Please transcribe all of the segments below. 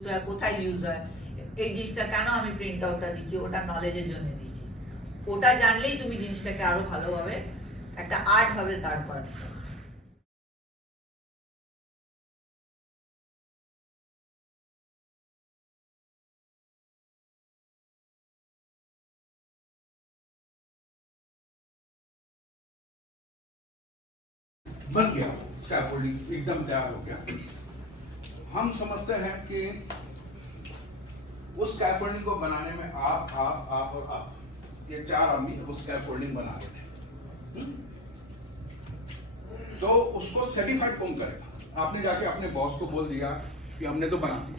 হয়, কোথায় ইউজ হয়, এই জিনিসটা কেন আমি প্রিন্ট আউটটা দিচ্ছি, ওটা নলেজের জন্য দিচ্ছি। ওটা জানলেই তুমি জিনিসটাকে আরো ভালোভাবে একটা আর্ট ভাবে দাঁড় করাতে পারো। बन गया स्कैफोल्डिंग एकदम तैयार हो गया। हम समझते हैं कि उस स्कैफोल्डिंग को बनाने में आप और आप ये चार आदमी उस स्कैफोल्डिंग बना रहे थे। तो उसको सर्टिफाइड कौन करेगा? आपने जाके अपने बॉस को बोल दिया कि हमने तो बना दिया।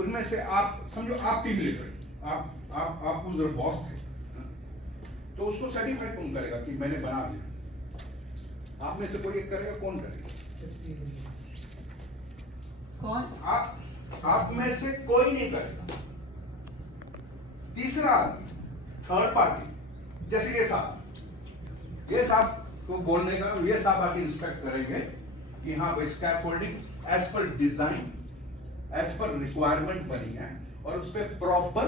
उनमें से आप समझो आप टीम लीडर, आप उधर बॉस थे, तो उसको सर्टिफाइड कौन करेगा कि मैंने बना दिया? आप में से कोई एक करेगा, कौन करेगा? कौन? आप में से कोई नहीं करेगा। तीसरा आदमी, थर्ड पार्टी, जैसे ये साहब को बोलने का, ये साहब आके इंस्पेक्ट करेंगे कि हाँ भाई scaffolding as per design, as per requirement बनी है और उस पर प्रॉपर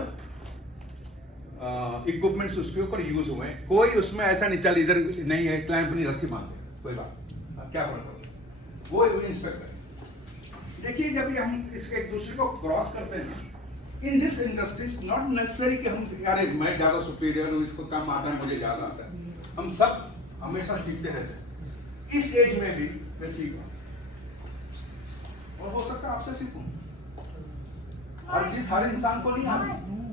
इक्विपमेंट्स उसके ऊपर यूज हुए हैं। कोई उसमें ऐसा नहीं चल इधर नहीं है क्लैंप नहीं रस्सी बांध दे, कोई बात क्या फर्क पड़ता है, वो इंस्पेक्टर। देखिए जब ये हम इसके एक दूसरे को क्रॉस करते हैं in this industries, not necessary कि हम अरे मैं ज्यादा सुपीरियर हूँ, इसको कम आता है मुझे ज्यादा आता है। हम सब हमेशा सीखते रहते हैं। इस एज में भी मैं सीख रहा हूँ और हो सकता है आपसे सीखूं। हर चीज हर इंसान को नहीं आती,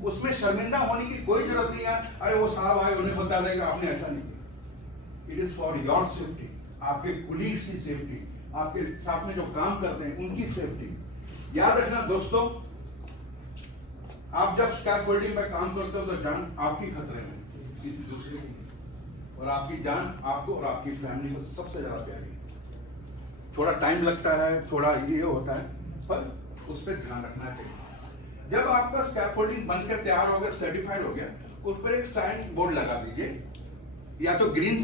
उसमें शर्मिंदा होने की कोई जरूरत नहीं है। अरे वो साहब आए उन्हें बता देगा, आपने ऐसा नहीं किया। It is for your safety, आपके कुलीग्स की सेफ्टी, आपके साथ में जो काम करते हैं उनकी सेफ्टी। याद रखना दोस्तों, आप जब स्कैफोल्डिंग में काम करते हो तो जान आपकी खतरे में, किसी दूसरे की नहीं। और आपकी जान आपको और आपकी फैमिली को सबसे ज्यादा प्यारी है। थोड़ा टाइम लगता है, थोड़ा ये होता है, पर उस पर ध्यान रखना चाहिए। जब आपका स्कैफोल्डिंग बनकर तैयार हो गया, सर्टिफाइड हो गया, उस पर एक साइन बोर्ड लगा दीजिए, या तो ग्रीन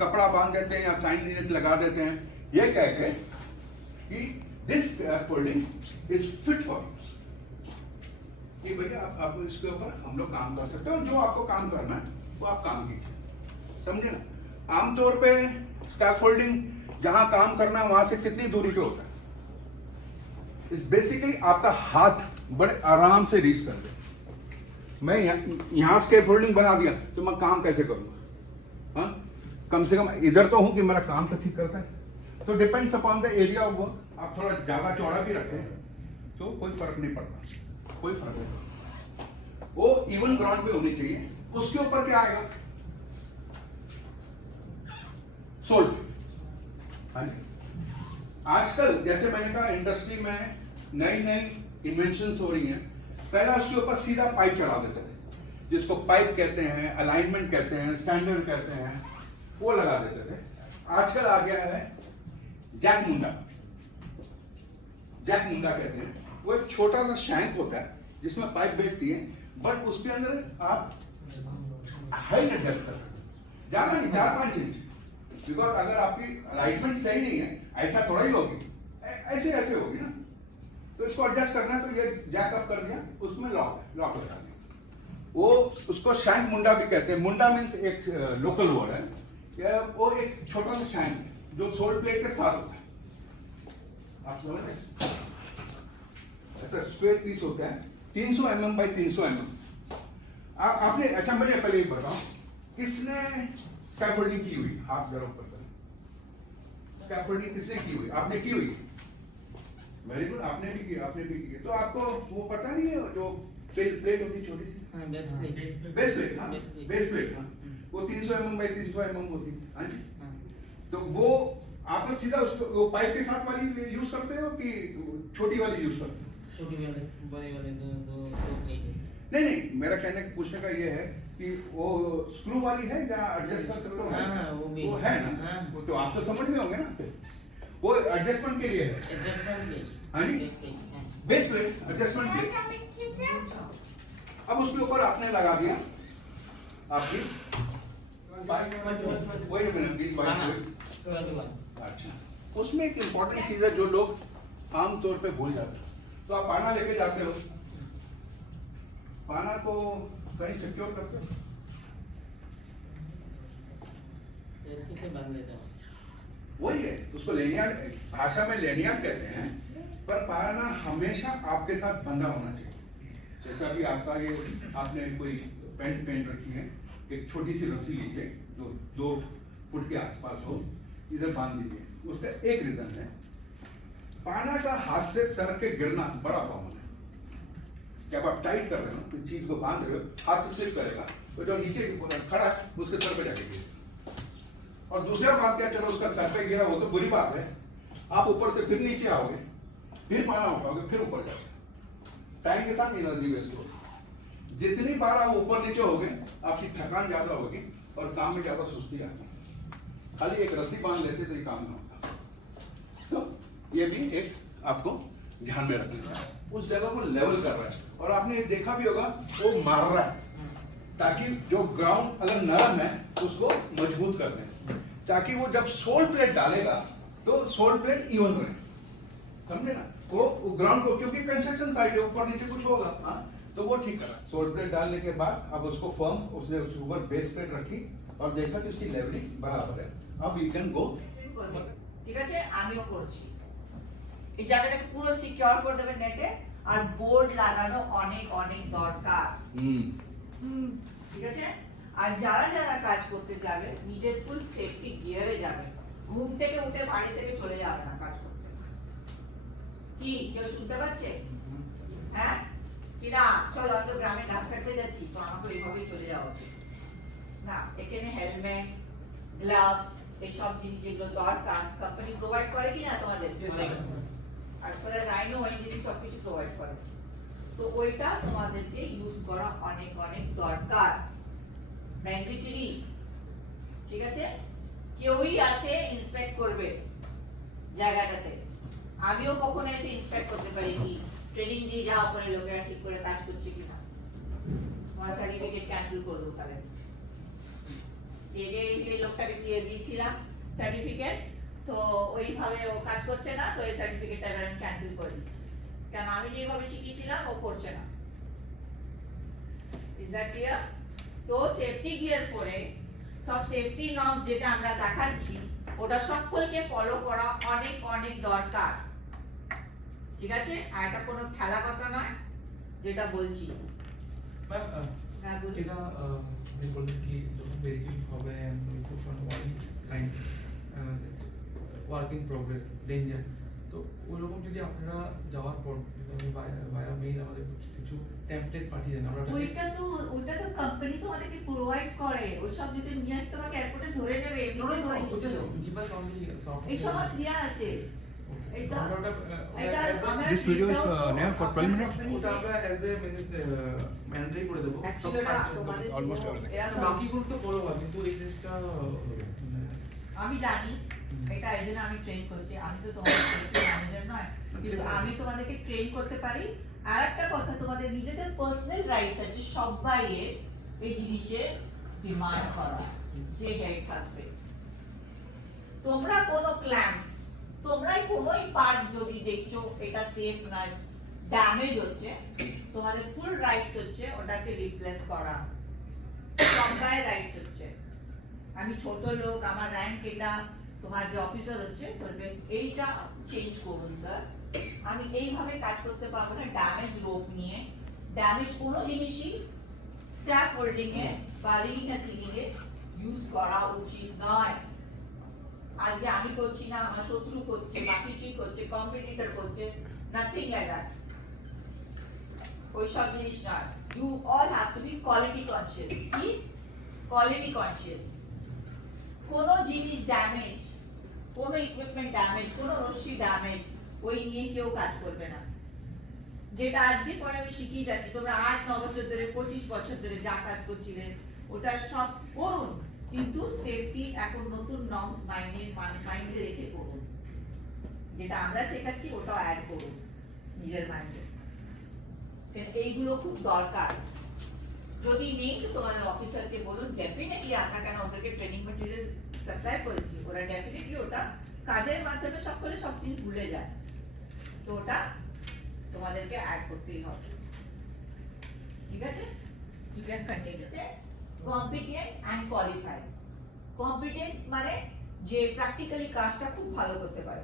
कपड़ा बांध देते हैं या साइन लगा देते हैं, ये कह के कि this scaffolding is fit for use. कि भैया आप इसके ऊपर हम लोग काम कर सकते हैं और जो आपको काम करना है वो आप काम कीजिए, समझे ना। आमतौर पे स्कैफोल्डिंग जहां काम करना है वहां से कितनी दूरी पे होता है? इस बेसिकली आपका हाथ बड़े आराम से रीच कर दे। मैं यहां स्कैफोल्डिंग बना दिया तो मैं काम कैसे करूंगा? हाँ, कम से कम इधर तो हूं कि मेरा काम तो ठीक करता है। तो depends upon the area of work. आप थोड़ा ज्यादा चौड़ा भी रखें तो कोई फर्क नहीं पड़ता, कोई फर्क नहीं पड़ता। वो इवन ग्राउंड पे होनी चाहिए। उसके ऊपर क्या आएगा? सोल्ड। हाँ जी, आजकल जैसे मैंने कहा इंडस्ट्री में नई नई इन्वेंशंस हो रही हैं। पहला उसके ऊपर सीधा पाइप चढ़ा देते थे, जिसको पाइप कहते हैं, अलाइनमेंट कहते हैं, स्टैंडर्ड कहते हैं, वो लगा देते थे। आजकल आ गया है जैक मुंडा। जैक मुंडा कहते हैं, वो एक छोटा सा शैंक होता है जिसमें पाइप बैठती है, बट उसके अंदर आप हाइट एडजस्ट कर सकते हैं, ज्यादा नहीं, 4-5 इंच। बिकॉज अगर आपकी अलाइनमेंट सही नहीं है, ऐसा थोड़ा ही होगी, ऐसे ऐसे होगी ना। तो इसको एडजस्ट करना है तो ये जैक अप कर दिया, उसमें लॉक लगा दिया। वो उसको शैंक मुंडा भी कहते हैं। मुंडा मीन्स एक लोकल वर्ड है, वो एक छोटा सा शैंक है जो सोल्ड प्लेट के साथ होता है। आप समझ रहे? ऐसा स्क्वायर पीस होता है 300 mm बाई 300 mm। आपने अच्छा मुझे पहले ही बताओ, किसने स्कैफोल्डिंग की हुई? हाथ जरा ऊपर करें। स्कैफोल्डिंग किसने की हुई? आपने की हुई? वेरी गुड, आपने भी की, आपने भी की। तो आपको वो पता नहीं है जो प्लेट होती छोटी सी, बेस प्लेट, हाँ बेस प्लेट, हाँ वो 300 mm बाई 300 mm होती है। हाँ जी, तो वो आप लोग सीधा उसको वो पाइप के साथ वाली यूज करते हो कि छोटी वाली यूज करते हो? छोटी वाले, बड़ी वाले दो प्लेट है। नहीं, मेरा कहने पूछने का ये है कि वो स्क्रू वाली है या एडजस्ट कर सकते हो? हाँ, वो है ना। हाँ। वो तो आप तो समझ में होंगे ना, वो एडजस्टमेंट के लिए है। Adjustment plate. हाँ जी, बेस प्लेट, एडजस्टमेंट प्लेट। अब उसके ऊपर आपने लगा दिया आपकी वही मिनट 20-22। अच्छा, उसमें एक इंपॉर्टेंट चीज है जो लोग आमतौर पे भूल जाते हैं। तो आप पाना लेके जाते हो, पाना को कहीं सिक्योर करते हो, रस्सी से बांध देता हूँ। वही है, उसको लेनियार्ड भाषा में लेनियार्ड कहते हैं, पर पाना हमेशा आपके साथ बंधा होना चाहिए। जैसा कि आपका ये आपने कोई पैंट पहन रखी है, एक छोटी सी रस्सी लीजिए जो 2 फुट के आसपास हो, इधर बांध दीजिए। उसका एक रीजन है, पाना का हाथ से सर के गिरना बड़ा कॉमन है। जब आप टाइट कर रहे हो तो चीज को बांध रहे हो, हाथ से स्लिप करेगा तो जो नीचे खड़ा है उसके सर पे जाएगी। और दूसरा बात क्या, चलो उसका सर पे गिरा वो तो बुरी बात है, आप ऊपर से फिर नीचे आओगे, फिर पाना उठाओगे, फिर ऊपर जाओगे, टाइम के साथ एनर्जी वेस्ट होगी। जितनी बार आप ऊपर नीचे होगे आपकी थकान ज्यादा होगी और काम में ज्यादा सुस्ती आती है। खाली एक रस्सी बांध लेते तो ये काम ना होता। ये भी एक आपको ध्यान में रखना है। उस जगह को लेवल कर रहा है, और आपने ये देखा भी होगा वो मार रहा है ताकि जो ग्राउंड अगर नरम है उसको मजबूत कर दें, ताकि वो जब सोल प्लेट डालेगा तो सोल प्लेट इवन रहे, समझे ना। वो ग्राउंड को, क्योंकि कंस्ट्रक्शन साइड है, ऊपर नीचे कुछ होगा, हाँ, तो वो ठीक करा। सोल प्लेट डालने के बाद अब उसको फर्म, उसने उसके ऊपर बेस प्लेट रखी और देखा कि उसकी लेवलिंग बराबर है। अब यू कैन गो। ঠিক আছে, আমিও করছি। এই জায়গাটাকে পুরো সিকিউর করে দেবেন নেটে, আর বোর্ড লাগানো অনেক অনেক দরকার। ঠিক আছে, আর যারা যারা কাজ করতে যাবে নিজের ফুল সেফটি গিয়ারে যাবে, ঘুম থেকে উঠে বাড়ি থেকে চলে যাবে না কাজ করতে। কি কেউ শুনতে পাচ্ছে? হ্যাঁ কি না? চলো আমি তো গ্রামে ঘাস কাটতে যাচ্ছি, তো আমাকে এইভাবেই চলে যাওয়া উচিত না। এখানে হেলমেট, গ্লাভস, এইসব জিনিস যেগুলো দরকার কোম্পানি প্রোভাইড করে কি না তোমাদের? আর ফলে আই নো এনজিসি সব কিছু প্রোভাইড করে, তো ওইটা তোমাদেরকে ইউজ করা অনেক অনেক দরকার, ম্যান্ডেটরি। ঠিক আছে, কেউই আসে ইন্সপেক্ট করবে জায়গাটাতে, আমিও কখনো এসে ইন্সপেক্ট করতে পারিনি। ট্রেনিং দিয়ে যাওয়া পরে লোকেরা ঠিক করে কাজ করছে কিনা, তোমার সার্টিফিকেট ক্যান্সেল করে দেবো তাহলে। এই লোকটাকে দিয়ে দিয়েছিলাম সার্টিফিকেট, তো ওইভাবে ও কাজ করছে না, তো এই সার্টিফিকেটটা এবার আমি ক্যান্সেল করে দিচ্ছি, কারণ আমি যেভাবে শিখিয়েছিলাম ও করছে না। Is that clear? তো সেফটি গিয়ার পরে সব সেফটি নর্মস যেটা আমরা দেখাচ্ছি ওটা সকলকে ফলো করা অনেক অনেক দরকার। ঠিক আছে, আর এটা কোনো খেলা কথা নয় যেটা বলছি। ম্যাম হ্যাঁ বলুন। যেটা আপনি বললেন কি যখন ভেরিফিকেশন হবে sign work in progress danger, তো ওইরকম যদি আপনারা যাওয়ার পর ভায়া মেইল আমাদের কিছু টেমপ্লেট পাঠিয়ে দেন, আমরা ওইটা তো কোম্পানি তোমাদেরকে প্রোভাইড করে, ওই সব যদি নিয়ে আসতে তোমাকে এয়ারপোর্টে ধরে নেবে, এমনিতে ধরে নিচ্ছে। give us only soft এই সব দেয়া আছে। এটা এটা This video is near for 12 minutes. ওটা আমরা অ্যাজ এ মিনিস ম্যান্ডেটরি করে দেবো। Actually ওটা তোমাদের almost everything. বাকিগুলো তো বড় হয়, কিন্তু এই জিনিসটা আমি জানি, এটা এই জন্য আমি ট্রেন করছি, আমি তো তোমাদের ম্যানেজার নয়, কিন্তু আমি তোমাদেরকে ট্রেন করতে পারি। আর একটা কথা, তোমাদের নিজেদের পার্সোনাল রাইটস আছে সবাইয়ের এই জিনিসে ডিমান্ড করা, যে হেড থাকবে। তোমরা কোনো ক্ল্যাম্পস, তোমরাই কোনোই পার্টস যদি দেখছো এটা সেফ নয়, ড্যামেজ হচ্ছে, তোমাদের ফুল রাইটস হচ্ছে ওটাকে রিপ্লেস করা, সবাই রাইটস হচ্ছে। আমি ছোট লোক, আমার র্যাঙ্ক এটা, তোমার যে অফিসার হচ্ছে বলবে এইটা চেঞ্জ করুন স্যার, আমি এইভাবে কাজ করতে পারবো না ড্যামেজ রোপ নিয়ে। ড্যামেজ কোনো জিনিসই স্ক্র্যাপ হোল্ডিং এ বা রিং এ সিলিং এ ইউজ করা উচিত নয়। আজকে আমি করছি না, আমার শত্রু করছে, বা কিছুই করছে, কম্পিটিটর করছে, নাথিং লাইক দ্যাট। ওই সব জিনিস নয়। You all have to be quality conscious. কি কোয়ালিটি কনসিয়াস? কোনো জিনিস ড্যামেজ, কোনো ইকুইপমেন্ট ড্যামেজ, কোনো রশ্মি ড্যামেজ, ওই নিয়ে কেউ কাজ করবে না। যেটা আজকে পরে আমি শিখিয়ে যাচ্ছি, তোমরা 8-9 বছর ধরে, 25 বছর ধরে যা কাজ করছিলে ওটা সব করুন, কিন্তু সেফটি এখন নতুন নর্মস মাইন্ডে রেখে করুন। যেটা আমরা শেখাচ্ছি ওটাও অ্যাড করুন নিজের মাইন্ডে, এইগুলো খুব দরকার। যদি নেই তো তোমাদের অফিসারকে বলুন, ডেফিনেটলি আমরা কেন ওদেরকে ট্রেনিং ম্যাটেরিয়াল সাপ্লাই করেছি, ওরা ডেফিনেটলি ওটা কাজের মাধ্যমে সকলে সব জিনিস ভুলে যায়, তো ওটা তোমাদেরকে অ্যাড করতেই হবে, ঠিক আছে? You can continue. Competent and qualified. Competent মানে যে প্র্যাকটিক্যালি কাজটা খুব ভালো করতে পারে,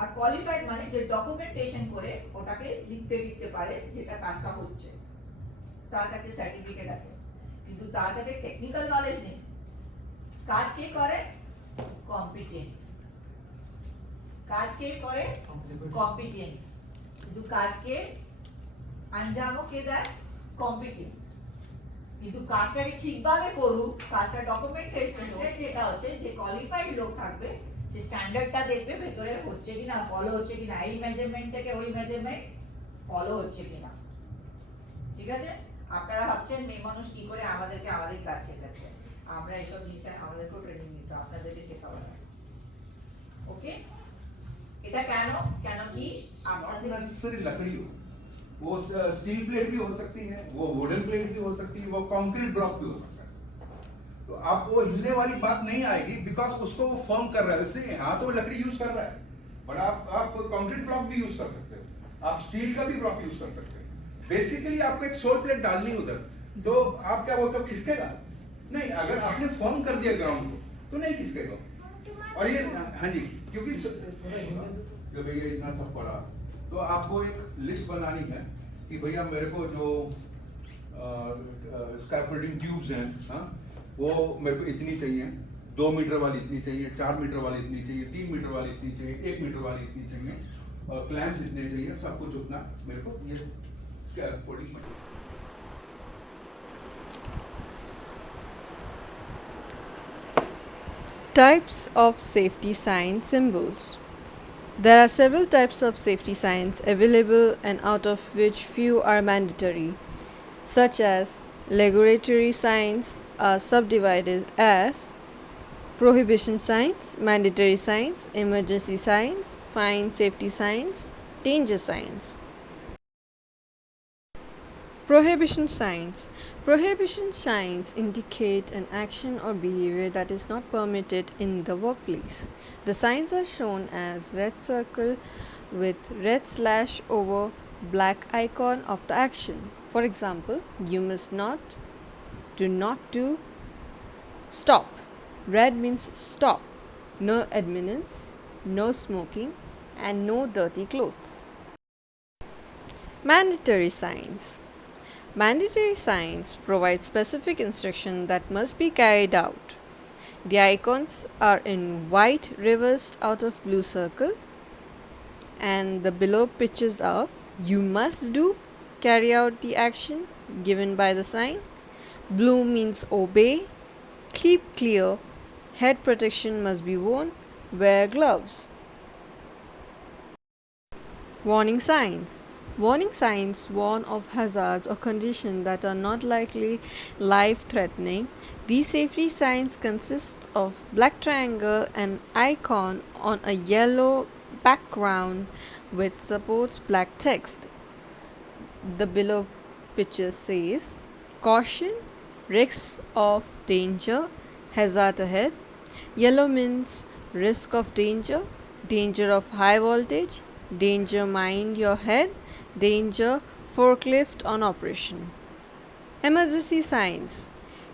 আর কোয়ালিফাইড মানে যে ডকুমেন্টেশন করে ওটাকে লিখতে পারে যেটা কাজটা হচ্ছে, তার কাছে সার্টিফিকেট আছে কিন্তু তার কাছে টেকনিক্যাল নলেজ নেই। কাজ কে করে? কম্পিটেন্ট। কাজ কে করে? কম্পিটেন্ট। কিন্তু কাজকে আঞ্জামও কে দেয়? কম্পিটেন্ট। কিন্তু কাজটাকে ঠিকভাবে করুক, কাজটা ডকুমেন্টেশন যেটা হচ্ছে যে কোয়ালিফাইড লোক থাকবে, সে স্ট্যান্ডার্ডটা দেখবে ভেতরে হচ্ছে কিনা, ফলো হচ্ছে কিনা, এই মেজারমেন্ট থেকে ওই মেজারমেন্ট ফলো হচ্ছে কিনা, ঠিক আছে? আপনারা ভাবছেন মেয়ে মানুষ কি করে আমাদেরকে আমাদের কাজ শেখাচ্ছে, আমরা এইসব জিনিসে আমাদেরকেও ট্রেনিং নিতে, আপনাদেরকে শেখাবো না, ওকে? এটা কেন? কেন কি আপনাদের नेसेसरी लकड़ी हो, वो स्टील प्लेट भी हो सकती है, वो वुडन प्लेट भी हो सकती है, वो कंक्रीट ब्लॉक भी हो सकता है। तो आप वो हिलने वाली बात नहीं आएगी बिकॉज उसको वो फर्म कर रहा है, इसलिए हाँ तो वो लकड़ी यूज कर रहा है, बट आप कंक्रीट ब्लॉक भी यूज कर सकते हो, आप स्टील का भी ब्लॉक यूज कर सकते हो। बेसिकली आपको एक सोल प्लेट डालनी उधर, तो आप क्या वो कब खिसकेगा? नहीं, अगर आपने फर्म कर दिया ग्राउंड को तो नहीं खिसकेगा। और ये हाँ जी, क्योंकि कि भैया इतना सब पड़ा, तो आपको एक लिस्ट बनानी है कि भैया मेरे को जो स्कैफोल्डिंग ट्यूब्स हैं, हाँ, वो मेरे को इतनी चाहिए, 2 मीटर वाली इतनी चाहिए, 4 मीटर वाली इतनी चाहिए, 3 मीटर वाली इतनी चाहिए, 1 मीटर वाली इतनी चाहिए, और क्लैम्प्स इतने चाहिए, सब कुछ उतना मेरे को ये स्कैफोल्डिंग में। Types of safety sign symbols. There are several types of safety signs available, and out of which few are mandatory, such as regulatory signs are subdivided as prohibition signs, mandatory signs, emergency signs, fine safety signs, danger signs. Prohibition signs. Prohibition signs indicate an action or behavior that is not permitted in the workplace. The signs are shown as red circle with red slash over black icon of the action. For example, you must not, do not do, stop. Red means stop, no admittance, no smoking, and no dirty clothes. Mandatory signs. Mandatory signs provide specific instruction that must be carried out. The icons are in white reversed out of blue circle, and the below pictures are you must do, carry out the action given by the sign. Blue means obey, keep clear, head protection must be worn, wear gloves. Warning signs. Warning signs warn of hazards or conditions that are not likely life-threatening. These safety signs consist of black triangle and icon on a yellow background which supports black text. The below picture says, caution, risks of danger, hazard ahead. Yellow means risk of danger, danger of high voltage, danger mind your head, danger forklift on operation. Emergency signs.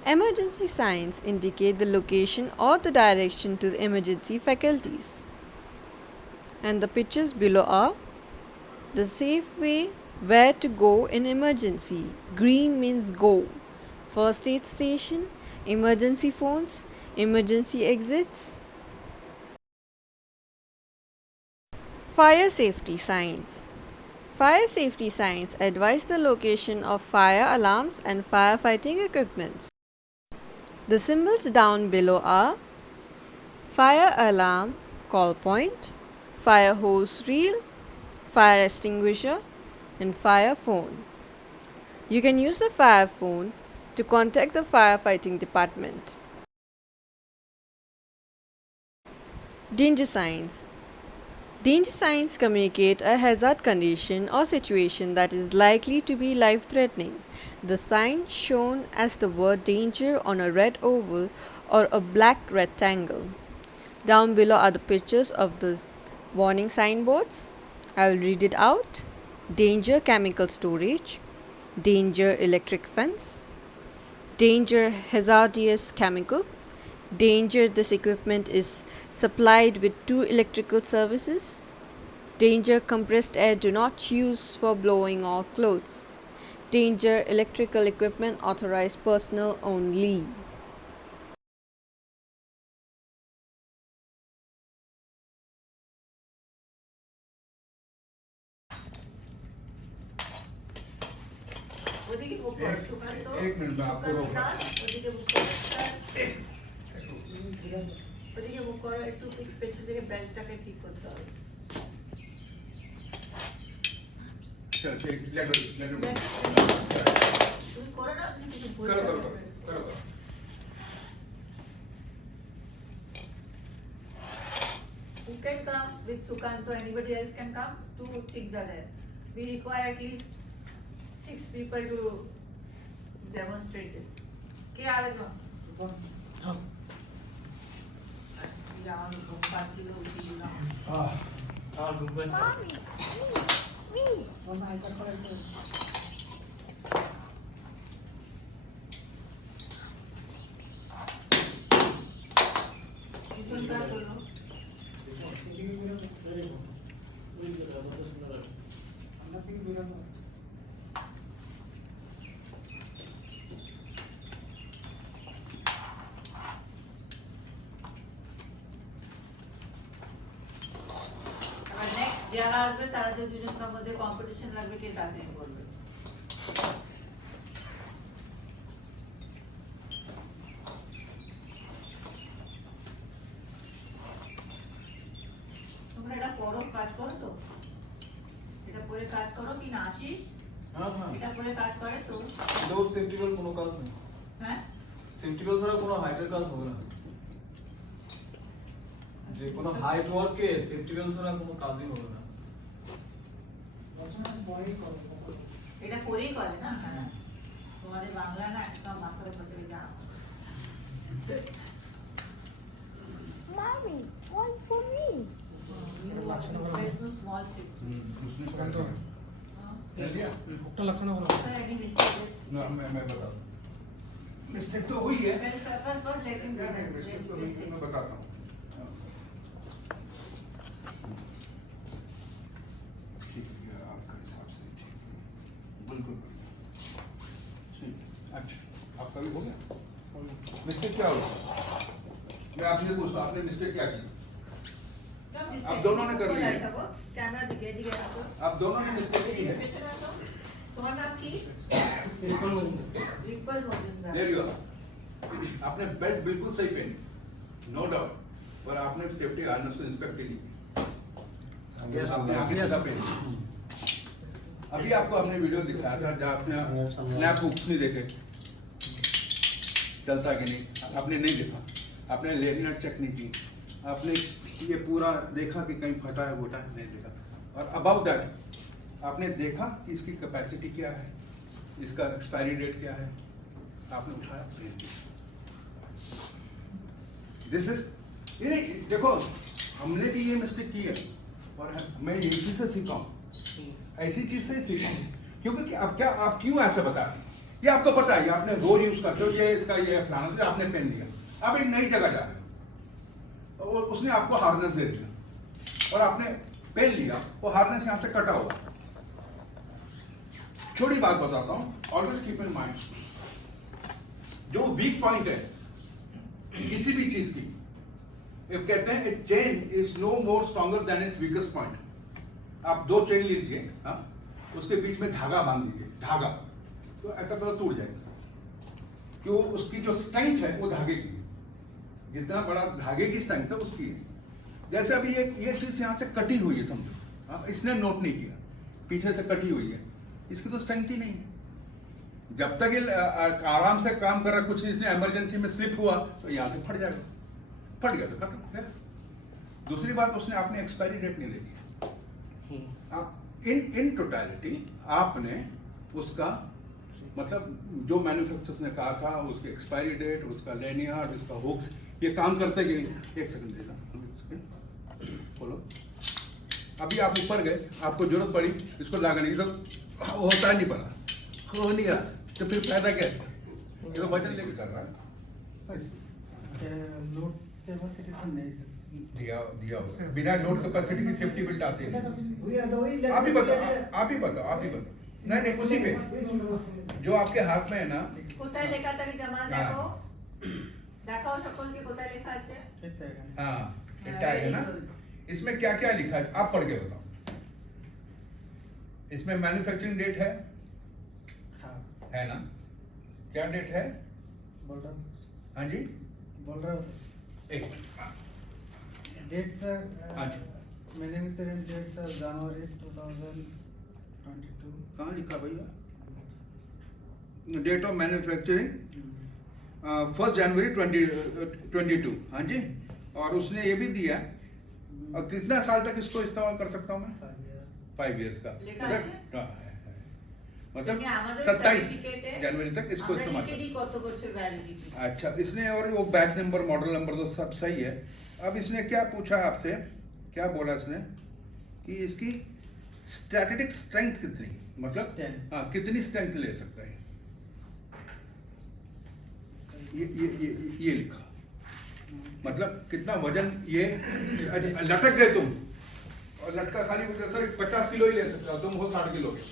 Emergency signs indicate the location or the direction to the emergency faculties. And the pictures below are the safe way where to go in emergency. Green means go. First aid station, emergency phones, emergency exits. Fire safety signs. Fire safety signs advise the location of fire alarms and firefighting equipments. The symbols down below are fire alarm call point, fire hose reel, fire extinguisher, and fire phone. You can use the fire phone to contact the firefighting department. Danger signs. Danger signs communicate a hazard condition or situation that is likely to be life-threatening. The sign shown as the word danger on a red oval or a black rectangle. Down below are the pictures of the warning signboards. I will read it out. danger chemical storage, danger electric fence, danger hazardous chemical, danger this equipment is supplied with 2 electrical services, danger compressed air do not use for blowing off clothes, danger electrical equipment authorized personnel only. ওদিকে মুখ করো সুকান্ত एक minute में आपको रोक रहा हूं। ওদিকে মুখ করো ওদিকে মুখ করো একটু পেছন থেকে বেল্টটাকে ঠিক করতে হবে चल ठीक लेट তুমি করো না তুমি কিছু करो বলতে करो करो करो Who can come with Sukanto? Anybody else can come? 2 things are there. We require at least 6 people to demonstrate this. কে আরেকজন? ইয়া, আমার ঘুম পাচ্ছিল, উঠিল না। और गूगल দুজন কাজ করলো। আর next যারা আসবে তাদের দুজনের মধ্যে কম্পিটিশন লাগবে কে তাড়াতাড়ি করবে তোমরা এটা পড়ো কাজ করো তো এটা পড়ে কাজ করো কি না আশিস হ্যাঁ হ্যাঁ এটা পড়ে কাজ করে তো উইদাউট সেফটি বেল্ট কোনো কাজ নেই হ্যাঁ সেফটি বেল্ট ছাড়া কোনো হাইটের কাজ হবে না যে কোনো হাইট ওয়ার্কে সেফটি বেল্ট ছাড়া কোনো কাজই হবে না এটা পড়েই করে না হ্যাঁ তোমাদের বাংলা না একদম মাথার উপর থেকে যা Mommy, one for me. there is no small ship उसने क्या तो ले लिया ভোকটা লাগছে না ভালো sir any mistake is ना मैं बता दूं मिस्टेक तो हुई है well first what let him do नहीं मिस्टेक तो हुई है, मैं बताता हूँ ठीक है आपका हिसाब से ठीक है बिल्कुल ठीक अच्छा आपका भी हो गया मिस्टेक क्या हुआ मैं आपसे पूछता हूँ आपने मिस्टेक क्या की आप दोनों ने कर ली है कैमरा दिखे रखो आप दोनों ने मिस्टेक की है पेशेंट रखो तुम्हारा नाम की इसको Ripal Majumdar there you are आपने बेल्ट बिल्कुल सही पहनी नो डाउट पर आपने सेफ्टी हार्नेस को इंस्पेक्ट ही नहीं किया आपने आगे सीधा पहनी अभी आपको हमने वीडियो दिखाया था जहाँ आपने स्नैप हुक्स नहीं देखे चलता कि नहीं आपने नहीं देखा आपने लेग नट चेक नहीं की आपने ये पूरा देखा कि कहीं फटा है वोटा है नहीं देखा और अबाउट दैट आपने देखा कि इसकी कैपेसिटी क्या है इसका एक्सपायरी डेट क्या है आपने उठाया पहन लिया दिस इज ये देखो हमने भी ये मिस्टेक की है और मैं इसी से सीखा हूँ ऐसी चीज से सीखा हूँ क्योंकि अब क्या आप क्यों ऐसे बता रहे हैं ये आपको पता है ये आपने रोज यूज करते हो ये इसका ये फलाना से आपने पहन लिया आप एक नई जगह जा रहे हो और उसने आपको हार्नेस दे दिया और आपने पहन लिया वो हार्नेस यहाँ से कटा हुआ छोटी बात बताता हूँ ऑलवेज कीप इन माइंड जो वीक पॉइंट है किसी भी चीज की ये कहते हैं a chain is no more stronger than its weakest point आप 2 चेन लीजिए हाँ उसके बीच में धागा बांध दीजिए धागा तो ऐसा पता टूट जाएगा क्यों उसकी जो स्ट्रेंथ है वो धागे की है जितना बड़ा धागे की स्ट्रेंथ है उसकी है जैसे अभी ये चीज यहाँ से कटी हुई है समझो हाँ इसने नोट नहीं किया पीछे से कटी हुई है इसकी तो स्ट्रेंथ ही नहीं है जब तक ये आराम से काम कर रहा कुछ इसने इमरजेंसी में स्लिप हुआ तो यहाँ से फट जाएगा फट गया तो खत्म है दूसरी बात उसने आपने एक्सपायरी डेट नहीं देखी आप इन टोटलिटी आपने उसका मतलब जो मैन्युफैक्चरर्स ने कहा था उसकी एक्सपायरी डेट उसका लेनियार्ड उसका हुक्स ये काम करते कि नहीं एक सेकंड देना बोलो अभी आप ऊपर गए, आपको जरूरत पड़ी, इसको लगाने की तो होता नहीं पड़ा, हो नहीं रहा, तो फिर फायदा कैसे? ये तो वजन लेके कर रहा है। लोड कैपेसिटी तो नहीं सर। दिया दिया होगा। बिना लोड कैपेसिटी की सेफ्टी बेल्ट आती है। आप ही बताओ, आप ही बताओ, आप ही बताओ। नहीं नहीं, उसी पे जो आपके हाथ में है ना। কোথায় লেখা থাকে জামাল দেখো দেখাও সকলকে কোথায় লেখা আছে हाँ, एक टैग है ना। इसमें क्या क्या लिखा है आप पढ़ के बताओ। इसमें मैन्युफैक्चरिंग डेट है, है ना? क्या डेट है? बोल रहा हूँ हाँ जी, बोल रहा हूँ सर। एक मिनट। डेट सर हाँ जी। मैन्युफैक्चरिंग डेट सर जनवरी 2022। कहाँ लिखा भैया? डेट ऑफ मैन्युफैक्चरिंग 1 जनवरी 2022। हाँ जी। और उसने ये भी दिया, और कितना साल तक इसको इस्तेमाल कर सकता हूँ मैं? 5 years का। लिखा मतलब আছে? हाँ, है। मतलब যেমনি আমাদের 27 certificate এ जनवरी तक इसको আমরা इस्तेमाल লিখে कर দিই কত বছর ভ্যালিডিটি। अच्छा, इसने और वो बैच नंबर, मॉडल नंबर तो सब सही है। अब इसने क्या पूछा आपसे, क्या बोला इसने कि इसकी स्टैटिक स्ट्रेंथ कितनी, मतलब Strength। हाँ, कितनी स्ट्रेंथ ले सकता है? ये लिखा, मतलब कितना वजन ये। लटक गए तुम, और लटका खाली 50 किलो ही ले सकते हो, तुम हो 60 किलो के।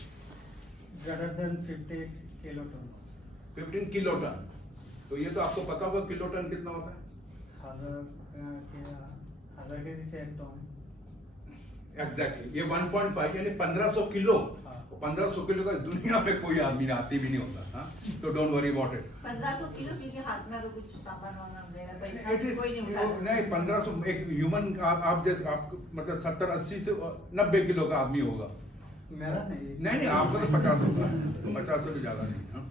Greater than 50 kilo ton. 15 kilo ton. तो ये तो आपको पता होगा किलो टन कितना होता है। 1000 केजी से 1 टन। एग्जैक्टली, ये 1.5 यानी 1500 किलो। हाँ। 1500 किलो का इस दुनिया में कोई आदमी आते भी नहीं होता। हाँ, तो don't worry about it. 1500 kilo क्योंकि हाथ में अगर कुछ सामान वामान रहेगा तो इतना इट इज कोई नहीं उठा सकता। नहीं, 1500 एक ह्यूमन आप जैसे आप मतलब 70-80 से 90 किलो का आदमी होगा। मेरा नहीं। नहीं, आपका तो 50 होगा, 50 से भी ज्यादा नहीं। हाँ?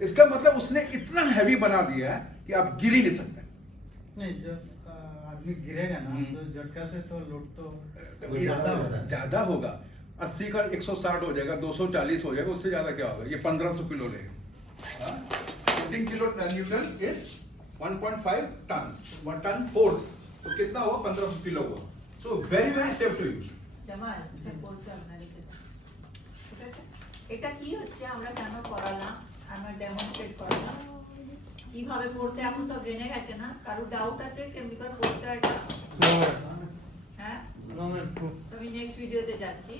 इसका मतलब उसने इतना हैवी बना दिया है कि आप गिर ही नहीं सकते। नहीं, जब आदमी गिरेगा ना तो झटका से तो लोड तो तो ज्यादा होगा। 80 का 160 हो जाएगा, 240 हो जाएगा, उससे ज्यादा क्या होगा? ये 1500 किलो लेगा। 15 kilo newton is 1.5 ton, 1 ton force. तो कितना हुआ? 1500 किलो हुआ। So very very safe to use. Jamal এটা বলতে আপনাদেরকে ঠিক আছে। এটা কি হচ্ছে আমরা কেন করালাম, আমরা ডেমনস্ট্রেট করালাম কিভাবে পড়তে। এখন সব জেনে গেছে না? কারো ডাউট আছে কেমনি করে পড়তে হয় এটা? হ্যাঁ, তো আমি নেক্সট ভিডিওতে যাচ্ছি।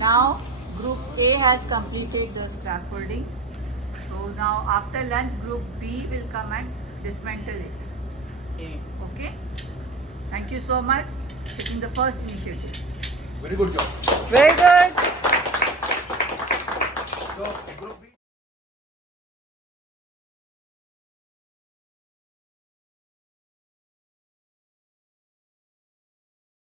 Now group A has completed the scaffolding. So now after lunch group B will come and dismantle it. Okay? Thank you so much for taking the first initiative. Very good job. Very good. So group B